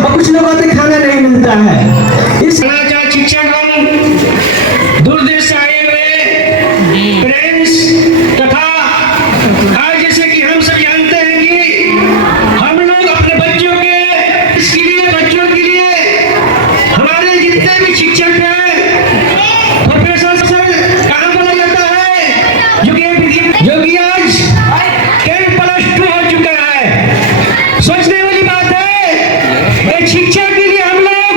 और कुछ लोगों को खाना नहीं मिलता है। इस शिक्षक दूर देश से आए हुए फ्रेंड्स तथा आज जैसे कि हम सब जानते हैं कि हम लोग अपने बच्चों के लिए हमारे जितने भी शिक्षक हैं, प्रोफेसर कहाँ बोला जाता है, जो कि आज 10+2 हो चुका है। सोचने वाली बात है, एक शिक्षक के लिए हम लोग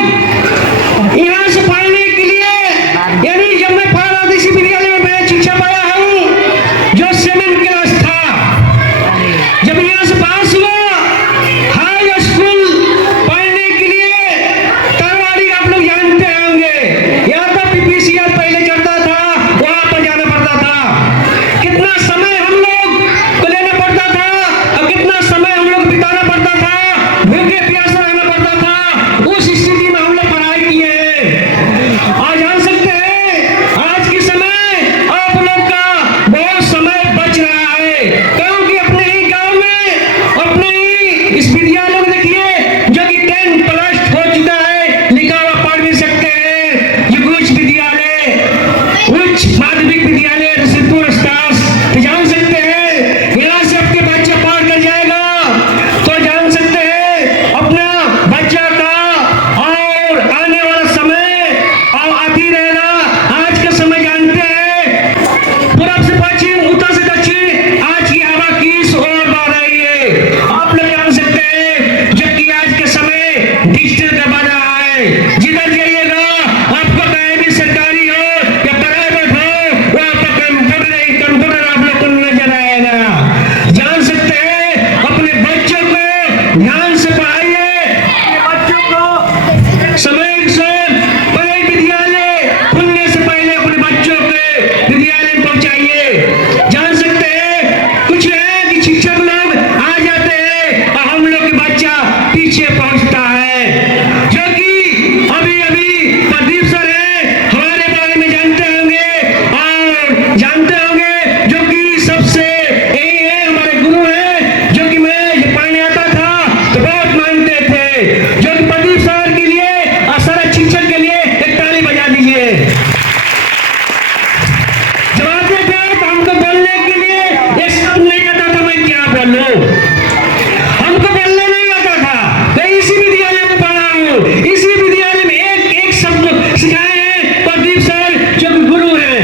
यहाँ से पढ़ने के लिए, यानी जब मैं पढ़ रहा था इसी विद्यालय में, मैं शिक्षा पढ़ा हूँ जो 7 क्लास था। जब यहाँ से पास हुआ हाई स्कूल पढ़ने के लिए तरवाड़ी, आप लोग जानते होंगे, यहाँ पर पीपीसीआर पहले चलता था, वहां पर जाना पड़ता था। कितना समय हम लोग को लेना पड़ता था और कितना समय हम लोग बिताना पड़ता था, भूखे प्यासे रहना पड़ता था। उस स्थिति में हम लोग पढ़ाई किए हैं। आज जान सकते हैं आज के समय आप लोग का बहुत समय बच रहा है, क्योंकि अपने ही गांव में, अपने ही इस विद्यालय में देखिए जो कि 10+ हो चुका है, लिखा हुआ पढ़ भी सकते हैं। ये उच्च विद्यालय, उच्च माध्यमिक विद्यालय रसूलपुर स्टार्स, तो जान सकते हैं यहाँ से आपके बच्चा पढ़ कर जाएगा तो जान सकते हैं अपना बच्चा का और आने वाला समय और आती रहेगा। आज का समय जानते हैं पूरब से पश्चिम, उत्तर से दक्षिण, आज की हवा किस ओर बह रही है आप लोग जान सकते हैं। जबकि आज के समय डिजिटल का बन रहा है, जिधर जाइएगा आपको चाहे भी सरकारी हो या प्राइवेट हो, वहाँ पर कंप्यूटर आप लोग को नजर आएगा। जान सकते हैं अपने बच्चों को ध्यान से पढ़ाइए, अपने बच्चों को समय से बड़े विद्यालय खुलने से पहले अपने बच्चों को विद्यालय में पहुंचाइए। जान सकते हैं कुछ है कि शिक्षक लोग आ जाते हैं और हम लोग के बच्चा पीछे पहुंचता है, जो कि अभी प्रदीप सर है, हमारे बारे में जानते होंगे, जो कि सबसे यही है, हमारे गुरु हैं, जो कि मैं जब पढ़ने आता था तो बहुत मानते थे। जो कि प्रदीप सर के लिए और सारे शिक्षक के लिए एक ताली बजा दीजिए। जब आते थे तो हमको बोलने के लिए एक शब्द नहीं आता था, मैं क्या बोलूं, हमको बोलने नहीं आता था। मैं इसी विद्यालय में पढ़ा हूँ, इसी विद्यालय में एक शब्द सिखाए हैं प्रदीप सर, जो कि गुरु हैं।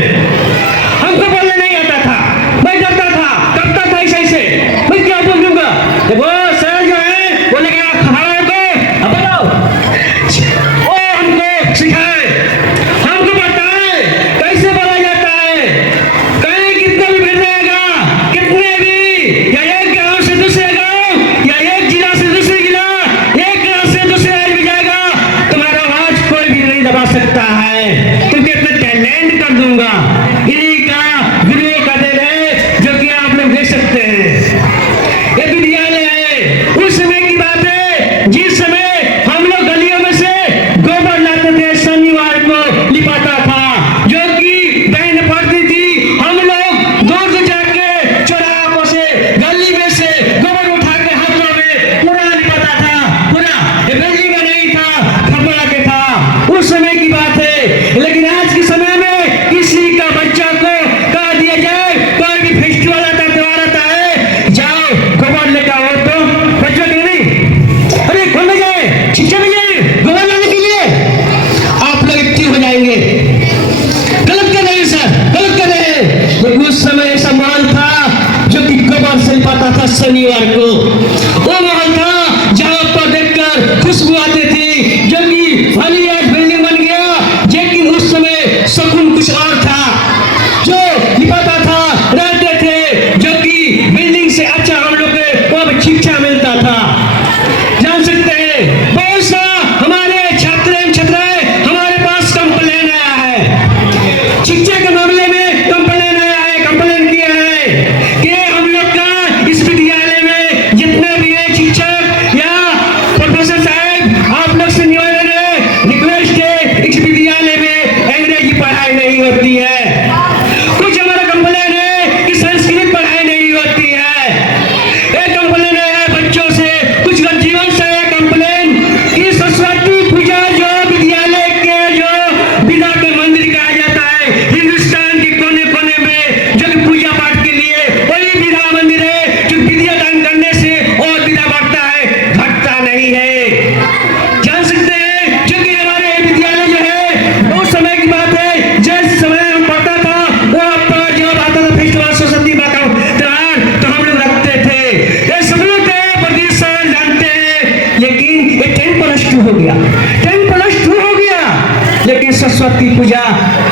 हमको बोलने नहीं आता था, मैं डरता था, कपता था ऐसे, मैं क्या बोलूंगा। देखो सर जो है बोलेगा खड़ा होकर अब बताओ, वो हमको सिखाए, हमको बताए कैसे बोला जाता है। कहीं कितना भी भिड़ रहेगा, कितने भी, या एक गांव से दूसरे गांव, या एक जिला से दूसरे जिला, एक गांव से दूसरे राज्य में जाएगा, तुम्हारा आवाज कोई भी नहीं दबा सकता है, क्योंकि इतना टैलेंट कर दूंगा। इन्हीं का गुरु का देन है, जो कि आप लोग देख सकते हैं। ये विद्यालय है, उस समय की बात है जिस समय हम लोग गलियों में से गोबर लाते थे, शनिवार को लिपाता था, जो कि बहन पड़ती थी, हम लोग दूर से जाके चौराहों से, गली में से गोबर उठा के हाथों में पूरा लिपाता था, पूरा बिजली का नहीं था, खपड़ा के था, उस समय की बात है। लेकिन आज के समय में किसी का बच्चा को कह दिया जाए, कोई भी फेस्टिवल आता, त्योहार आता है, जाओ गोबर लेकर आओ, तो बच्चों के नहीं, अरे खोलने जाए, शिक्षा में जाए गोबर लाने के लिए, आप लोग एक्टिव हो जाएंगे। गलत कर रहे हैं सर, गलत कर रहे हैं। लेकिन उस समय ऐसा माहौल था जो कि गोबर से लिपाता था शनिवार को, वो माहौल था जहाँ पर देखकर खुशबू आती थी, जो कि भली आज बिल्डिंग बन गया, लेकिन उस समय सुकून कुछ और था। जो लिपाता था, रहते थे, जो कि बिल्डिंग से अच्छा हम लोग को वहाँ शिक्षा मिलता था। जान सकते हैं बहुत सा हमारे छात्र हमारे पास कंप्लेन आया है, शिक्षा के मामले में कंप्लेन आया है, कंप्लेन किया है कि हम लोग का इस विद्यालय में 10+2 हो गया, 10+2 हो गया, लेकिन सरस्वती पूजा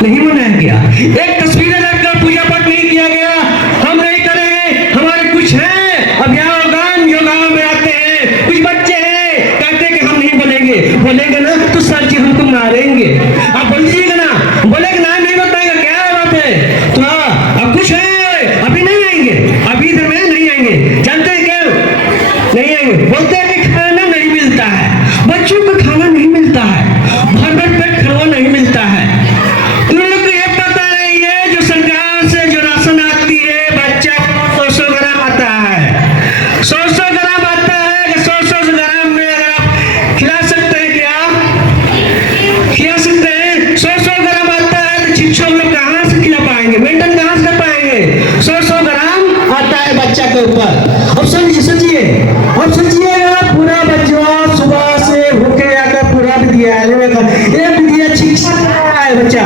नहीं मनाया गया। एक तस्वीरें रखकर पूजा पाठ नहीं किया गया। हम नहीं करेंगे, हमारे कुछ है अभियान जो गाँव में आते हैं, कुछ बच्चे हैं कहते हैं कि हम नहीं बोलेंगे, बोलेंगे ना तो सर जी हमको मारेंगे। आप बोल दीजिएगा ना, बोलेगा ना नहीं बताएगा क्या बात है। तो हाँ, अब कुछ है अभी नहीं आएंगे, अभी इधर में नहीं आएंगे। जानते हैं क्या नहीं आएंगे? बोलते हैं कि खाना नहीं मिलता है, बच्चों को खाना नहीं मिलता है, भर भर पेट खाना नहीं मिलता है। तुम लोग को ये पता नहीं है जो सरकार से जो राशन आती है बच्चा 100 ग्राम आता है, 100 ग्राम आता है। 100 ग्राम में अगर आप खिला सकते हैं क्या? खिला सकते हैं? 100 ग्राम आता है तो शिक्षक लोग कहाँ से खिला पाएंगे, मेंटेन कहाँ से कर पाएंगे? 100 ग्राम आता है बच्चा के ऊपर। अब सोचिए अब सोचिएगा, पूरा बच्चा सुबह से भूखे आकर पूरा विद्यालय में एक विद्या शिक्षा है, बच्चा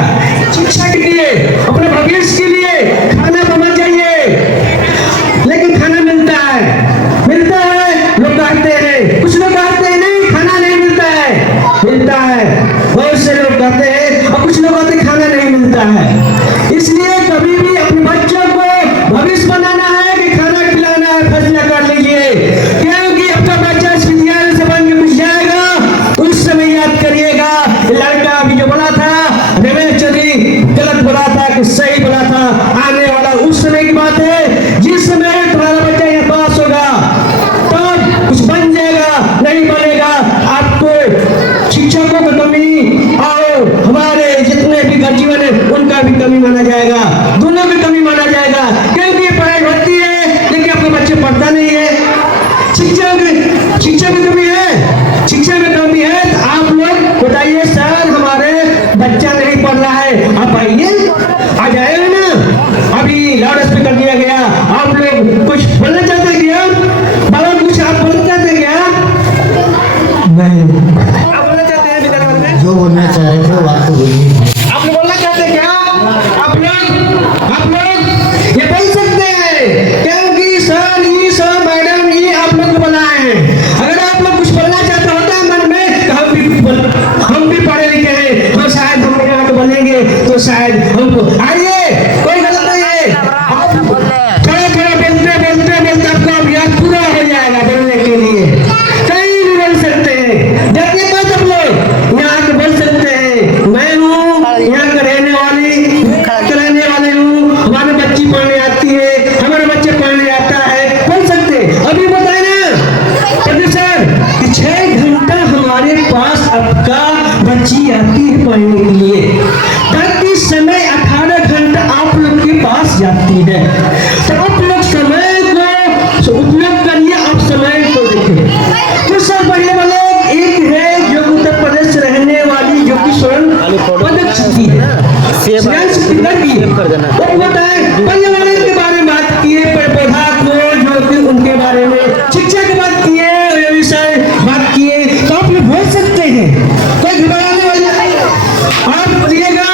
शिक्षा के लिए अपने भविष्य के लिए खाना समझ जाइए, लेकिन खाना मिलता है लोग कहते हैं, कुछ लोग कहते हैं नहीं खाना नहीं मिलता है, मिलता है। बहुत से लोग कहते हैं और कुछ लोग कहते हैं खाना नहीं मिलता है। इसलिए कभी भी अपने बच्चों को भविष्य बनाना है कि खाना खिलाना है, फैसला कर लीजिए, क्योंकि अपना बच्चा इस विद्यालय से बन के कुछ जाएगा तो उस समय याद करिएगा। लड़का अभी जो बोला था रमेश चौधरी, गलत बोला था कि सही बोला था, आने वाला उस समय की बात है जिस समय तुम्हारा बच्चा यहाँ पास होगा तब कुछ बन जाएगा, नहीं बनेगा। आपको शिक्षकों की कमी और हमारे जितने भी गर्जीवन है उनका भी कमी माना जाएगा, दोनों की कमी माना जाएगा, क्योंकि पढ़ाई होती है लेकिन अपने बच्चे पढ़ता नहीं है। शिक्षा की कमी है, शिक्षा में कमी है। तो आप लोग बताइए सर हमारे बच्चा नहीं पढ़ रहा है, आप आइए, आ जाएगा ना। अभी लाउड स्पीकर दिया गया, आप लोग कुछ बोलना चाहते हैं क्या? बाबा कुछ आप बोलना चाहते हैं क्या? नहीं, आप बोलना चाहते हैं विद्यालय में? जो बोलना चाह रहे थे वो आपको बोलिए। आप लोग बोलना चाहते हैं क्या? आप लोग ये बोल सकते हैं, क्योंकि सर मैडम ये आप लोग को बनाए हैं। अगर आप लोग कुछ बोलना चाहते होते हैं मन में तो हम भी पढ़े लिखे हैं, तो शायद हम यहाँ तो बोलेंगे तो शायद हमको आइए, कोई गलत नहीं है। आप थोड़ा बोलते आपका अभ्यास पूरा हो जाएगा बोलने के लिए, कहीं भी बोल सकते हैं। जैसे मत आप लोग यहाँ के बोल सकते हैं, मैं हूँ यहाँ का रहने वाले हूँ, हमारे बच्ची पढ़ने आती है, हमारे बच्चे पढ़ने आता है, बोल सकते हैं। अभी बताए ना प्रोफेसर कि 6 घंटा हमारे पास आपका बच्ची आती है पढ़ने के लिए, ताकि समय 18 घंटा आप लोग के पास जाती है। तो आप लोग समय को उपयोग करिए, आप समय को देखें। कुछ साल पहले वाले एक है जो उत्तर प्रदेश रहने वाली जो कि स्वर्ण पदक जीती है, वो बताए पर्यावरण के बारे में बात किए, पेड़ पौधा को जो कि उनके बारे में शिक्षा की बात किए, विषय बात किए, तो आप लोग बोल सकते हैं, कोई घबराने वाला नहीं। आप बोलिएगा,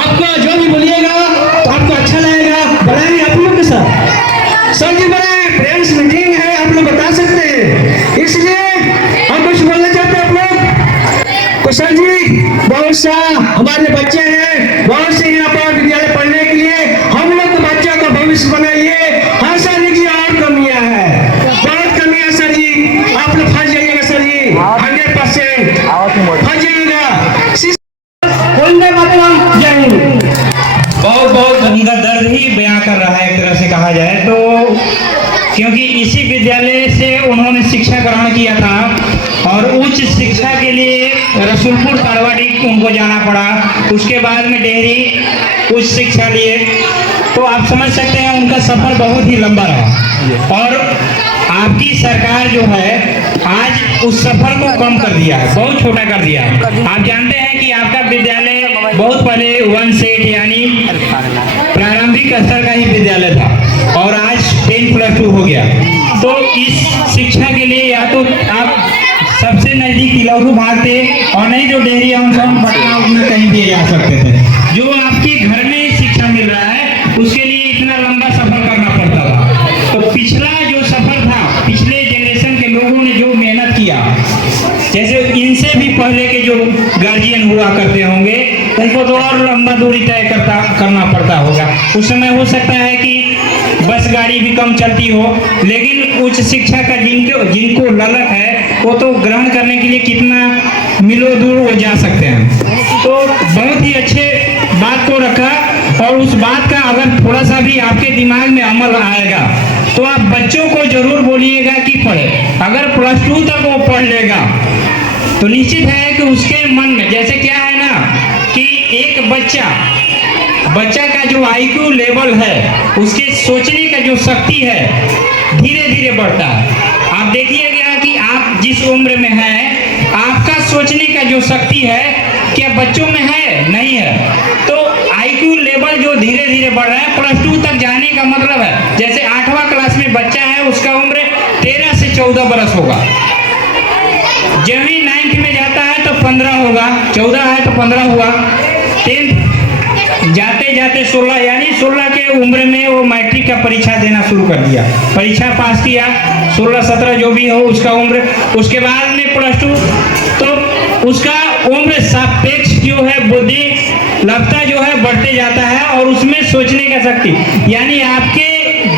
आपका जो भी बोलिएगा तो आपको अच्छा लगेगा, बढ़ाएंगे आप लोग के साथ। सर जी बड़े फ्रेंड्स मीटिंग है, आप लोग बता सकते हैं, इसलिए हम कुछ बोलना चाहते हैं आप लोग। तो सर जी बहुत सा हमारे बच्चे हैं, बहुत से यहाँ पर विद्यालय पढ़ने के लिए, हम लोग बच्चा का भविष्य बनाइए। हाँ सर जी और कमियां हैं, बहुत कमियां सर जी, आप लोग फंस जाइएगा सर जी, 100% फंस जाइएगा। बहुत उनका दर्द ही बयां कर रहा है एक तरह से कहा जाए तो, क्योंकि इसी विद्यालय से उन्होंने शिक्षा ग्रहण किया था और उच्च शिक्षा के लिए रसूलपुर तारवाड़ी उनको जाना पड़ा, उसके बाद में डेहरी उच्च शिक्षा लिए। तो आप समझ सकते हैं उनका सफर बहुत ही लंबा रहा और आपकी सरकार जो है आज उस सफर को कम कर दिया है, बहुत छोटा कर दिया है। आप जानते हैं कि आपका विद्यालय बहुत पहले 1 सेट यानी प्रारंभिक स्तर का ही विद्यालय था और आज 10+2 हो गया। तो इस शिक्षा के लिए या तो आप सबसे नजदीक तिलौरू भागते और नहीं जो डेहरी पटना उसमें कहीं भी जा सकते थे। जो आपके घर में शिक्षा मिल रहा है उसके लिए इतना लंबा सफर करना पड़ता था। तो पिछला जो सफर था, पिछले जनरेशन के लोगों ने जो मेहनत इनसे भी पहले के जो गार्जियन हुआ करते होंगे उनको तो और लंबा दूरी तय करना पड़ता होगा। उस समय हो सकता है कि बस गाड़ी भी कम चलती हो, लेकिन उच्च शिक्षा का जिनको ललक है वो तो ग्रहण करने के लिए कितना मीलों दूर वो जा सकते हैं। तो बहुत ही अच्छे बात को रखा, और उस बात का अगर थोड़ा सा भी आपके दिमाग में अमल आएगा तो आप बच्चों को जरूर बोलिएगा कि पढ़े। अगर +2 तक वो पढ़ लेगा तो निश्चित है कि उसके मन में, जैसे क्या है ना कि एक बच्चा का जो IQ लेवल है, उसके सोचने का जो शक्ति है धीरे धीरे बढ़ता है। आप देखिएगा कि आप जिस उम्र में हैं, आपका सोचने का जो शक्ति है क्या बच्चों में है? नहीं है। तो IQ लेवल जो धीरे धीरे बढ़ रहा है, +2 तक जाने का मतलब है जैसे 8वां क्लास में बच्चा है, उसका उम्र 13 से 14 बरस होगा। जब ही 9th में जाता है तो 15 होगा, 14 है तो 15 हुआ, 10th जाते जाते 16, यानी 16 के उम्र में वो मैट्रिक का परीक्षा देना शुरू कर दिया, परीक्षा पास किया, 16-17 जो भी हो उसका उम्र। उसके बाद में +2, तो उसका उम्र सापेक्ष जो है बुद्धि लगता जो है बढ़ते जाता है, और उसमें सोचने का शक्ति, यानी आपके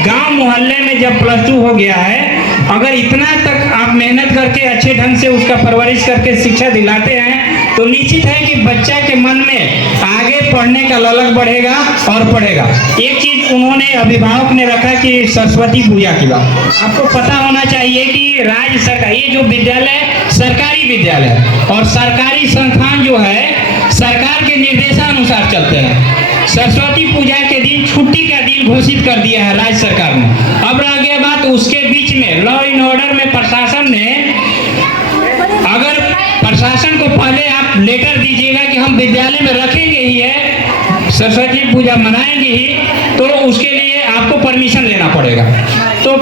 गांव मोहल्ले में जब +2 हो गया है, अगर इतना तक आप मेहनत करके अच्छे ढंग से उसका परवरिश करके शिक्षा दिलाते हैं तो निश्चित है कि बच्चा के मन में आगे पढ़ने का ललक बढ़ेगा और पढ़ेगा। एक चीज उन्होंने अभिभावक ने रखा कि सरस्वती पूजा की बात, आपको पता होना चाहिए कि राज्य सरकार, ये जो विद्यालय सरकारी विद्यालय है, और सरकारी संस्थान जो है सरकार के निर्देशानुसार चलते हैं। सरस्वती पूजा के दिन छुट्टी का दिन घोषित कर दिया है राज्य सरकार ने। अब रह गया बात उसके बीच में लॉ एंड ऑर्डर में प्रशासन ने, अगर प्रशासन को पहले आप लेटर दीजिएगा कि हम विद्यालय में रखेंगे ही है, सरस्वती पूजा मनाएंगे ही, तो उसके लिए आपको परमिशन लेना पड़ेगा। तो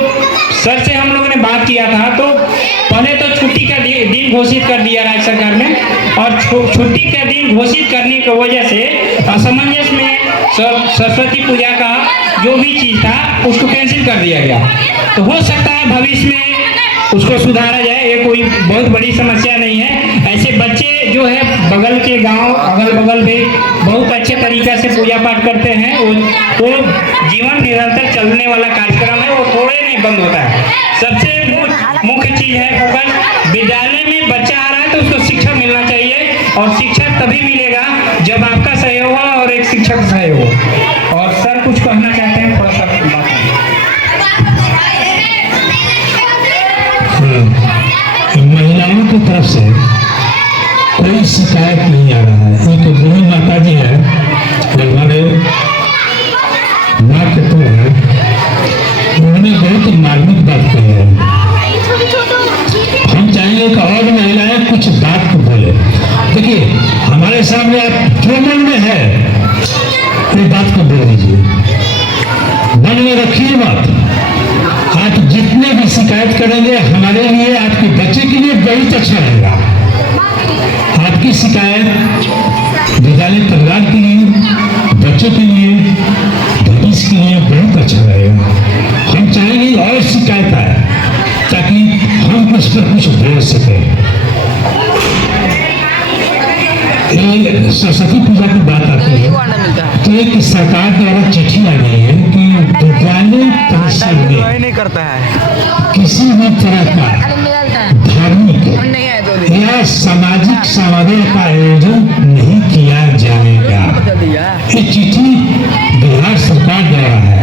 सर से हम लोगों ने बात किया था, तो पहले तो छुट्टी का दिन घोषित कर दिया राज्य सरकार ने, और छुट्टी का दिन घोषित करने की वजह से असमंजस में सरस्वती पूजा का जो भी चीज था उसको कैंसिल कर दिया गया। तो हो सकता है भविष्य में उसको सुधारा जाए, ये कोई बहुत बड़ी समस्या नहीं है। ऐसे बच्चे जो है बगल के गांव अगल बगल में बहुत अच्छे तरीके से पूजा पाठ करते हैं, वो जीवन निरंतर चलने वाला कार्यक्रम है, वो थोड़े नहीं बंद होता है। सबसे मुख्य चीज है फोकस, विद्यालय में बच्चा आ रहा है तो उसको शिक्षा मिलना चाहिए, और शिक्षा तभी मिलेगा जब आपका सहयोग हो और एक शिक्षक का सहयोग हो। और सर कुछ कहना चाहते हैं, थोड़ा सा महिलाओं की तरफ से कोई शिकायत नहीं आ रहा है। एक बूढ़ी माता जी है, हमारे माँ के तो है, उन्होंने बहुत मार्मिक बात कही है। हम चाहेंगे कि और महिलाएं कुछ बात को बोले। देखिए हमारे सामने आप जो मन में है कोई बात को बोल दीजिए, मन में रखिए बात। आप जितने भी शिकायत करेंगे हमारे लिए, आपके बच्चे के लिए बहुत अच्छा रहेगा। आपकी शिकायत विद्यालय परिवार के लिए, बच्चों के लिए, भविष्य के लिए बहुत अच्छा रहेगा। हम चाहेंगे और शिकायत आए ताकि हम उस पर कुछ बोल सकें। सरस्वती पूजा की बात आती है तो एक सरकार द्वारा चिट्ठी आ गई है कि विद्यालय परिसर में नहीं करता है किसी भी तरह का धार्मिक या सामाजिक समारोह का आयोजन नहीं किया जाएगा। ये चिट्ठी बिहार सरकार द्वारा है।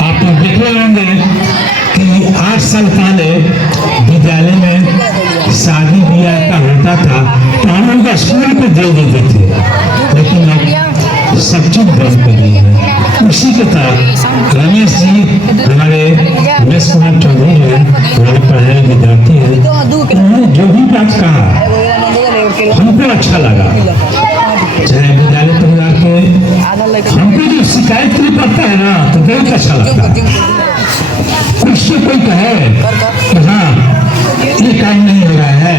आप देख रहे होंगे कि 8 साल पहले विद्यालय में शादी ब्याह का होता था तो हम लोग स्कूल को दे देते थे, लेकिन अब सब चीज बंद कर दी है। उसी के तहत रमेश जी हमारे रमेश कुमार चौधरी जो है हमारे पढ़ाए विद्यार्थी है, उन्होंने जो भी बात कहा हमको अच्छा लगा। चाहे विद्यालय परिवार के हमको जो शिकायत नहीं पड़ता है ना तो बहुत अच्छा लगता है। उससे कोई कहे कि हाँ ये काम नहीं हो रहा है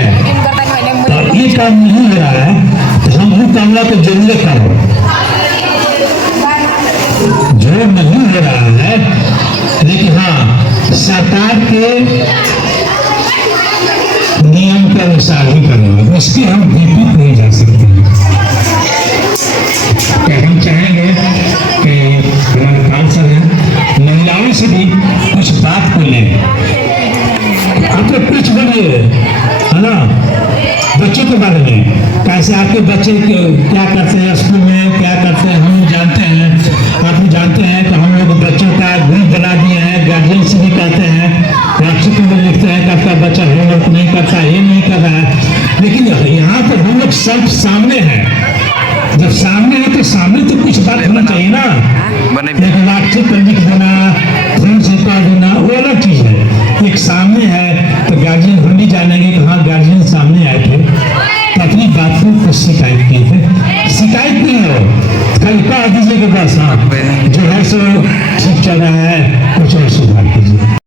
और ये काम नहीं हो रहा है तो हम वो काम को जरूर करो। जो नहीं हो रहा है लेकिन हाँ सरकार के नियम कर शादी करेंगे, उसके हम विपरीत नहीं जा सकते। तो हम चाहेंगे कि हमारे काउंसलर हैं, महिलाओं से भी कुछ बात को लें। आपको कुछ बोलिए, है ना, बच्चों के बारे में, कैसे आपके बच्चे क्या करते हैं स्कूल में, क्या करते हैं, हम जानते हैं। आप भी जानते हैं कि हम लोग बच्चों का ग्रुप बना दिए हैं, गार्जियन से भी कहते हैं, व्हाट्सएप में लिखते हैं कि आपका बच्चा होमवर्क नहीं करता, ये नहीं कर रहा है। लेकिन यहाँ पर हम लोग सब सामने हैं, जब सामने है तो सामने तो कुछ बात होना चाहिए ना। एक व्हाट्सएप पर लिख देना, फोन से कह देना, वो अलग चीज है। एक सामने है तो गार्जियन हम भी जानेंगे कि हाँ गार्जियन सामने आए थे तो अपनी बात को कुछ शिकायत किए थे। शिकायत नहीं हो, खाली कह दीजिए कि बस हाँ जो है सो ठीक चल रहा है,